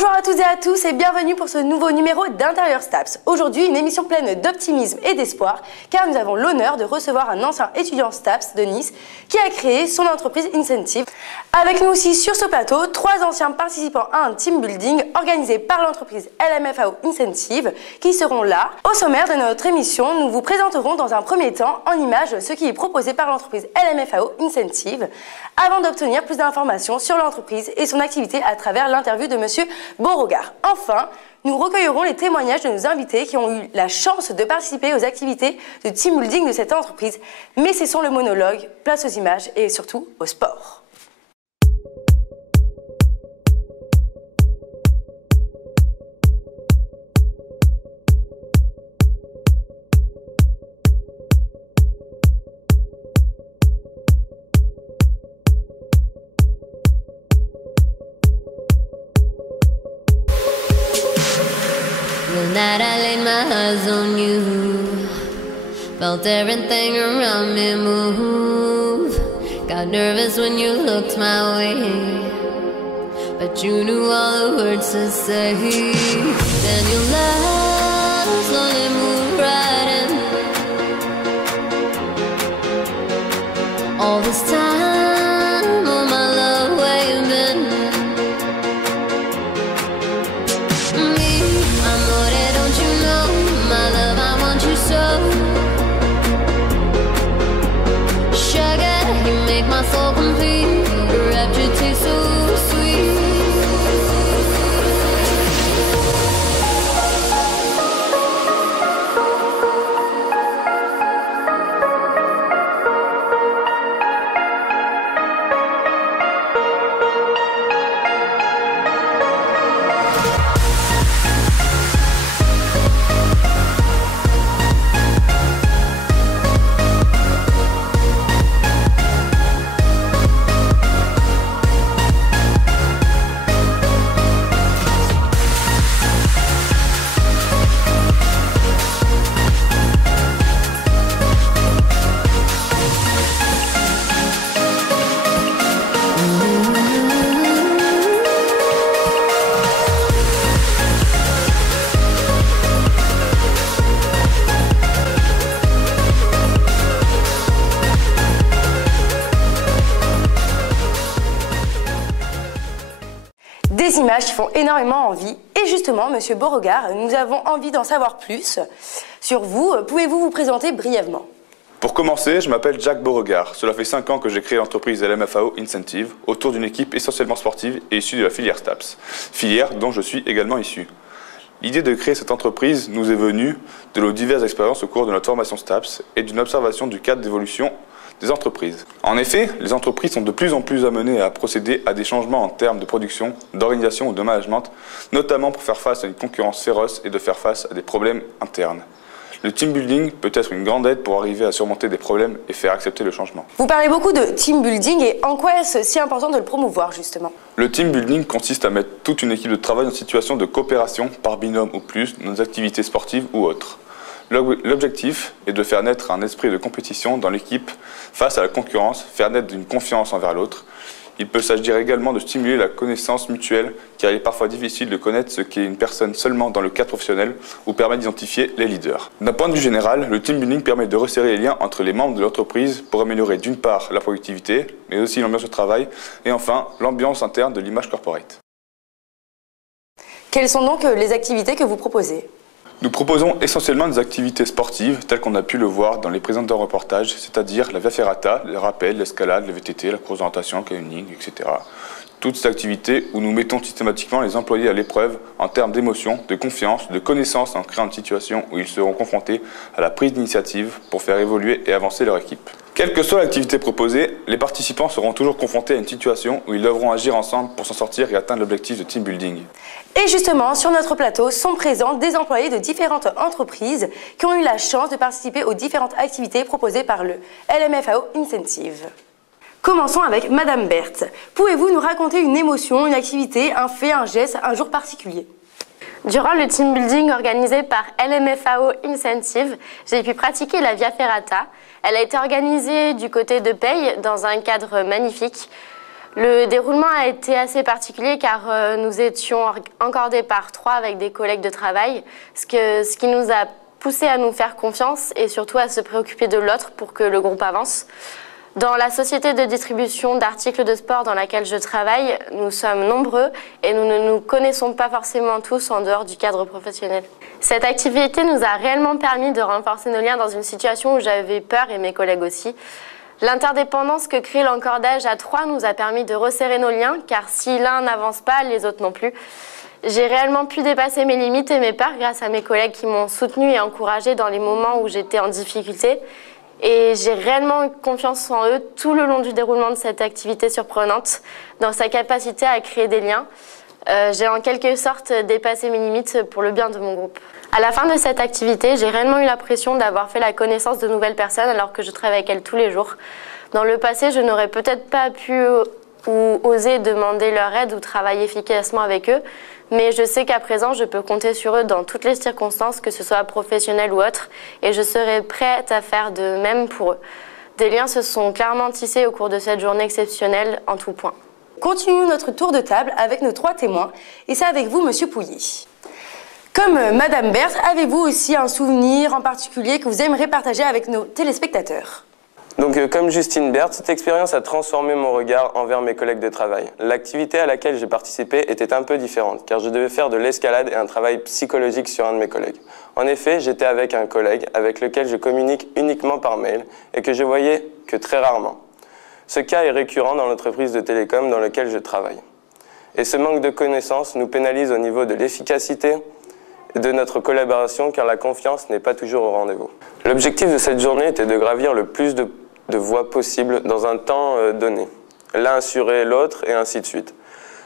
Bonjour à toutes et à tous et bienvenue pour ce nouveau numéro d'Intérieur Staps. Aujourd'hui, une émission pleine d'optimisme et d'espoir car nous avons l'honneur de recevoir un ancien étudiant Staps de Nice qui a créé son entreprise Incentive. Avec nous aussi sur ce plateau, 3 anciens participants à un team building organisé par l'entreprise LMFAO Incentive qui seront là. Au sommaire de notre émission, nous vous présenterons dans un premier temps en images ce qui est proposé par l'entreprise LMFAO Incentive avant d'obtenir plus d'informations sur l'entreprise et son activité à travers l'interview de Monsieur Beauregard. Enfin, nous recueillerons les témoignages de nos invités qui ont eu la chance de participer aux activités de team building de cette entreprise. Mais cessons le monologue, place aux images et surtout au sport. The night I laid my eyes on you, felt everything around me move. Got nervous when you looked my way, but you knew all the words to say. Then your love slowly moved right in. All this time, oh my love, where you been? My soul complete, your rapture tastes so sweet. Des images qui font énormément envie. Et justement, Monsieur Beauregard, nous avons envie d'en savoir plus sur vous. Pouvez-vous vous présenter brièvement? Pour commencer, je m'appelle Jacques Beauregard. Cela fait 5 ans que j'ai créé l'entreprise LMFAO Incentive autour d'une équipe essentiellement sportive et issue de la filière STAPS, filière dont je suis également issu. L'idée de créer cette entreprise nous est venue de nos diverses expériences au cours de notre formation STAPS et d'une observation du cadre d'évolution des entreprises. En effet, les entreprises sont de plus en plus amenées à procéder à des changements en termes de production, d'organisation ou de management, notamment pour faire face à une concurrence féroce et de faire face à des problèmes internes. Le team building peut être une grande aide pour arriver à surmonter des problèmes et faire accepter le changement. Vous parlez beaucoup de team building et en quoi est-ce si important de le promouvoir justement? Le team building consiste à mettre toute une équipe de travail en situation de coopération par binôme ou plus dans des activités sportives ou autres. L'objectif est de faire naître un esprit de compétition dans l'équipe face à la concurrence, faire naître une confiance envers l'autre. Il peut s'agir également de stimuler la connaissance mutuelle, car il est parfois difficile de connaître ce qu'est une personne seulement dans le cadre professionnel ou permet d'identifier les leaders. D'un point de vue général, le team building permet de resserrer les liens entre les membres de l'entreprise pour améliorer d'une part la productivité, mais aussi l'ambiance de travail et enfin l'ambiance interne de l'image corporate. Quelles sont donc les activités que vous proposez? Nous proposons essentiellement des activités sportives telles qu'on a pu le voir dans les précédents reportages, c'est-à-dire la via ferrata, le rappel, l'escalade, le VTT, la course d'orientation, le canyoning, etc. Toutes ces activités où nous mettons systématiquement les employés à l'épreuve en termes d'émotion, de confiance, de connaissance en créant une situation où ils seront confrontés à la prise d'initiative pour faire évoluer et avancer leur équipe. Quelle que soit l'activité proposée, les participants seront toujours confrontés à une situation où ils devront agir ensemble pour s'en sortir et atteindre l'objectif de team building. Et justement, sur notre plateau sont présents des employés de différentes entreprises qui ont eu la chance de participer aux différentes activités proposées par le LMFAO Incentive. Commençons avec Madame Berthe. Pouvez-vous nous raconter une émotion, une activité, un fait, un geste, un jour particulier? Durant le team building organisé par LMFAO Incentive, j'ai pu pratiquer la Via Ferrata. Elle a été organisée du côté de Paye dans un cadre magnifique. Le déroulement a été assez particulier car nous étions encordés par 3 avec des collègues de travail, ce qui nous a poussé à nous faire confiance et surtout à se préoccuper de l'autre pour que le groupe avance. Dans la société de distribution d'articles de sport dans laquelle je travaille, nous sommes nombreux et nous ne nous connaissons pas forcément tous en dehors du cadre professionnel. Cette activité nous a réellement permis de renforcer nos liens dans une situation où j'avais peur et mes collègues aussi. L'interdépendance que crée l'encordage à 3 nous a permis de resserrer nos liens, car si l'un n'avance pas, les autres non plus. J'ai réellement pu dépasser mes limites et mes peurs grâce à mes collègues qui m'ont soutenue et encouragée dans les moments où j'étais en difficulté. Et j'ai réellement eu confiance en eux tout le long du déroulement de cette activité surprenante, dans sa capacité à créer des liens. J'ai en quelque sorte dépassé mes limites pour le bien de mon groupe. À la fin de cette activité, j'ai réellement eu l'impression d'avoir fait la connaissance de nouvelles personnes alors que je travaille avec elles tous les jours. Dans le passé, je n'aurais peut-être pas pu ou osé demander leur aide ou travailler efficacement avec eux, mais je sais qu'à présent, je peux compter sur eux dans toutes les circonstances, que ce soit professionnelles ou autres, et je serai prête à faire de même pour eux. Des liens se sont clairement tissés au cours de cette journée exceptionnelle en tout point. Continuons notre tour de table avec nos 3 témoins, et c'est avec vous, Monsieur Pouilly. Comme Madame Berthe, avez-vous aussi un souvenir en particulier que vous aimeriez partager avec nos téléspectateurs? Donc, comme Justine Berthe, cette expérience a transformé mon regard envers mes collègues de travail. L'activité à laquelle j'ai participé était un peu différente, car je devais faire de l'escalade et un travail psychologique sur un de mes collègues. En effet, j'étais avec un collègue avec lequel je communique uniquement par mail et que je voyais que très rarement. Ce cas est récurrent dans l'entreprise de télécom dans laquelle je travaille. Et ce manque de connaissances nous pénalise au niveau de l'efficacité de notre collaboration, car la confiance n'est pas toujours au rendez-vous. L'objectif de cette journée était de gravir le plus de voies possible dans un temps donné. L'un assurait l'autre et ainsi de suite.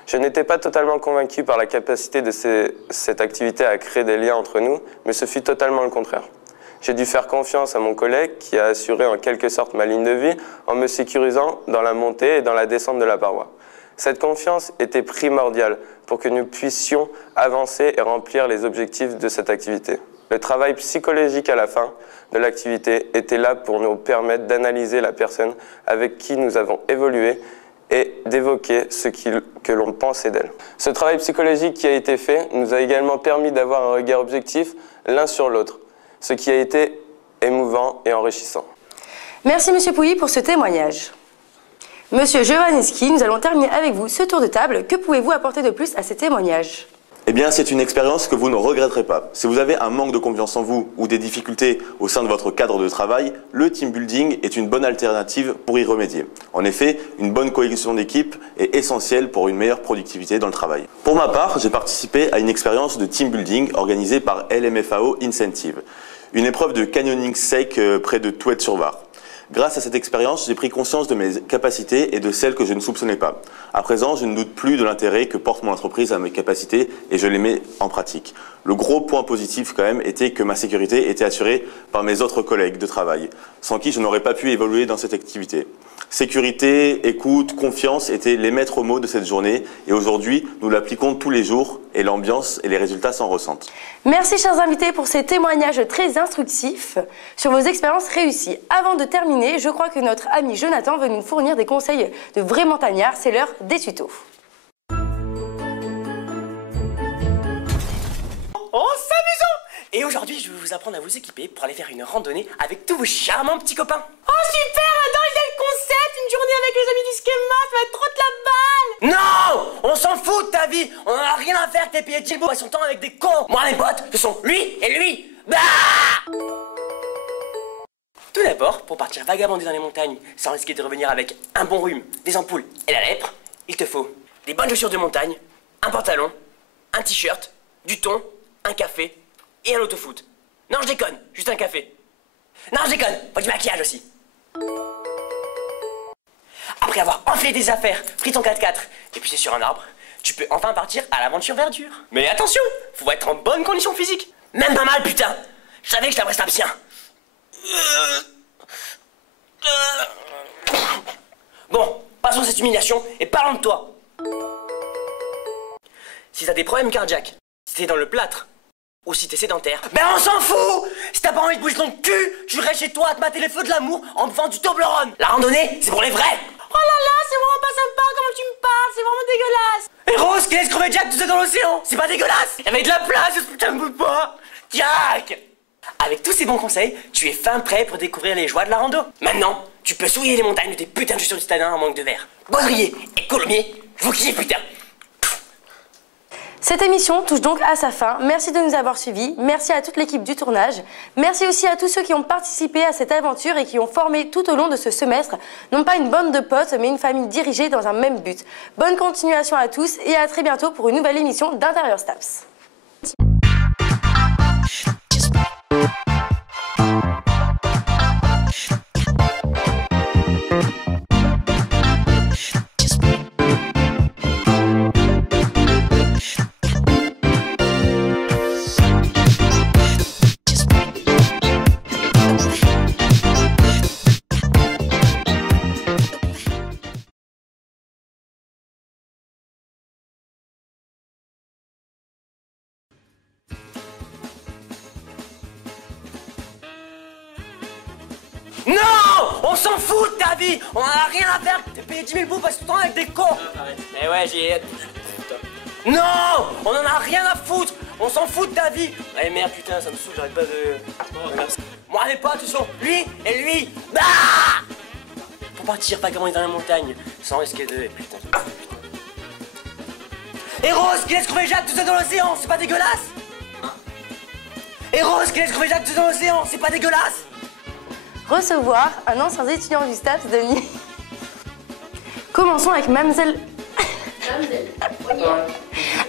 Je n'étais pas totalement convaincu par la capacité de cette activité à créer des liens entre nous, mais ce fut totalement le contraire. J'ai dû faire confiance à mon collègue qui a assuré en quelque sorte ma ligne de vie en me sécurisant dans la montée et dans la descente de la paroi. Cette confiance était primordiale pour que nous puissions avancer et remplir les objectifs de cette activité. Le travail psychologique à la fin de l'activité était là pour nous permettre d'analyser la personne avec qui nous avons évolué et d'évoquer ce que l'on pensait d'elle. Ce travail psychologique qui a été fait nous a également permis d'avoir un regard objectif l'un sur l'autre, ce qui a été émouvant et enrichissant. Merci Monsieur Pouilly pour ce témoignage. Monsieur Giovanniski, nous allons terminer avec vous ce tour de table. Que pouvez-vous apporter de plus à ces témoignages? Eh bien, c'est une expérience que vous ne regretterez pas. Si vous avez un manque de confiance en vous ou des difficultés au sein de votre cadre de travail, le team building est une bonne alternative pour y remédier. En effet, une bonne cohésion d'équipe est essentielle pour une meilleure productivité dans le travail. Pour ma part, j'ai participé à une expérience de team building organisée par LMFAO Incentive, une épreuve de canyoning sec près de Touet-sur-Var. Grâce à cette expérience, j'ai pris conscience de mes capacités et de celles que je ne soupçonnais pas. À présent, je ne doute plus de l'intérêt que porte mon entreprise à mes capacités et je les mets en pratique. Le gros point positif quand même était que ma sécurité était assurée par mes autres collègues de travail, sans qui je n'aurais pas pu évoluer dans cette activité. Sécurité, écoute, confiance étaient les maîtres mots de cette journée et aujourd'hui, nous l'appliquons tous les jours et l'ambiance et les résultats s'en ressentent. Merci chers invités pour ces témoignages très instructifs sur vos expériences réussies. Avant de terminer, je crois que notre ami Jonathan veut nous fournir des conseils de vrais montagnards. C'est l'heure des tutos. En s'amusant! Et aujourd'hui, je vais vous apprendre à vous équiper pour aller faire une randonnée avec tous vos charmants petits copains. Oh super, j'adore le concept, une journée avec les amis du Skema, ça va être trop de la balle! Non! On s'en fout de ta vie, on en a rien à faire que tes pieds de Gilbo passent son temps avec des cons. Moi mes potes, ce sont lui et lui. Bah! Tout d'abord, pour partir vagabonder dans les montagnes sans risquer de revenir avec un bon rhume, des ampoules et la lèpre, il te faut des bonnes chaussures de montagne, un pantalon, un t-shirt, du thon, un café et un autofoot. Non, je déconne, juste un café. Non, je déconne, faut du maquillage aussi. Après avoir enfilé des affaires, pris ton 4x4 et poussé sur un arbre, tu peux enfin partir à l'aventure verdure. Mais attention, faut être en bonne condition physique. Même pas mal, putain. Je savais que je t'aimerais bien. Bon, passons cette humiliation et parlons de toi. Si t'as des problèmes cardiaques, si t'es dans le plâtre, ou si t'es sédentaire, ben on s'en fout. Si t'as pas envie de bouger ton cul, tu restes chez toi à te mater les feux de l'amour en buvant du Toblerone. La randonnée, c'est pour les vrais. Oh là là, c'est vraiment pas sympa comment tu me parles, c'est vraiment dégueulasse. Et Rose qui laisse crever Jack tout seul dans l'océan, c'est pas dégueulasse. Il y avait de la place, ce putain de pas. Jack! Avec tous ces bons conseils, tu es fin prêt pour découvrir les joies de la rando. Maintenant, tu peux souiller les montagnes de tes putains de chaussures de citadin en manque de verre. Baudrier et Colomiers, je vous kiffe putain. Cette émission touche donc à sa fin. Merci de nous avoir suivis. Merci à toute l'équipe du tournage. Merci aussi à tous ceux qui ont participé à cette aventure et qui ont formé tout au long de ce semestre, non pas une bande de potes, mais une famille dirigée dans un même but. Bonne continuation à tous et à très bientôt pour une nouvelle émission d'Intérieur Staps. Non! On s'en fout de ta vie! On en a rien à faire! T'es payé 10 000 bouts, passe tout le temps avec des cons! Mais ouais, j'ai... Non! On en a rien à foutre! On s'en fout de ta vie! Ouais merde, putain, ça me saoule, j'arrête pas de... Moi, les potes, ils sont lui et lui! Ah! Pour partir vagabonder dans la montagne, sans risquer de... Putain. Et Rose qui laisse crever Jacques tout seul dans l'océan, c'est pas dégueulasse? Et Rose qui laisse crever Jacques tout seul dans l'océan, c'est pas dégueulasse? Recevoir un ancien étudiant du STAPS de Nice. Commençons avec Mademoiselle.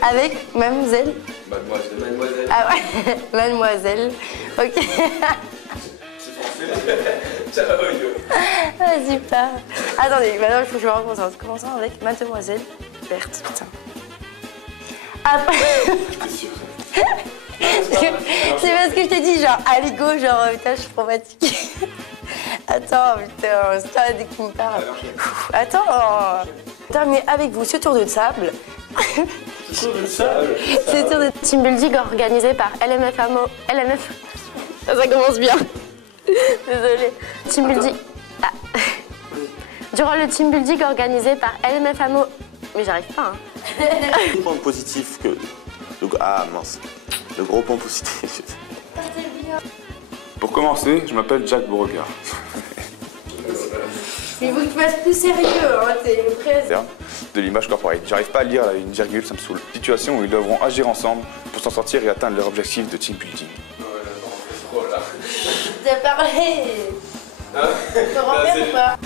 Avec Mademoiselle. Mademoiselle. Ah ouais, Mademoiselle. Ok. Ça va, yo. Ah, super. Attendez, maintenant il faut que je me reconcentre. Commençons avec Mademoiselle Berthe. Putain. Après. C'est parce que je t'ai dit, genre, allez go, genre, putain, je suis trop fatiguée. Attends, putain, c'est pas dès qu'il me parle. Attends. Terminer avec vous ce tour de sable. Ce tour de sable. Ce tour de Team building organisé par LMFAMO. LMF. Ça commence bien. Désolée. Team building. Ah. Durant le team building organisé par LMFAMO. Mais j'arrive pas, hein. Le point positif que... Ah mince. Le gros point positif. Pour commencer, je m'appelle Jack Beauregard. Il faut que tu fasses plus sérieux, hein, t'es presque. De l'image corporate. J'arrive pas à lire une virgule, ça me saoule. Situation où ils devront agir ensemble pour s'en sortir et atteindre leur objectif de team building. T'as parlé. Tu te rends bien ou pas?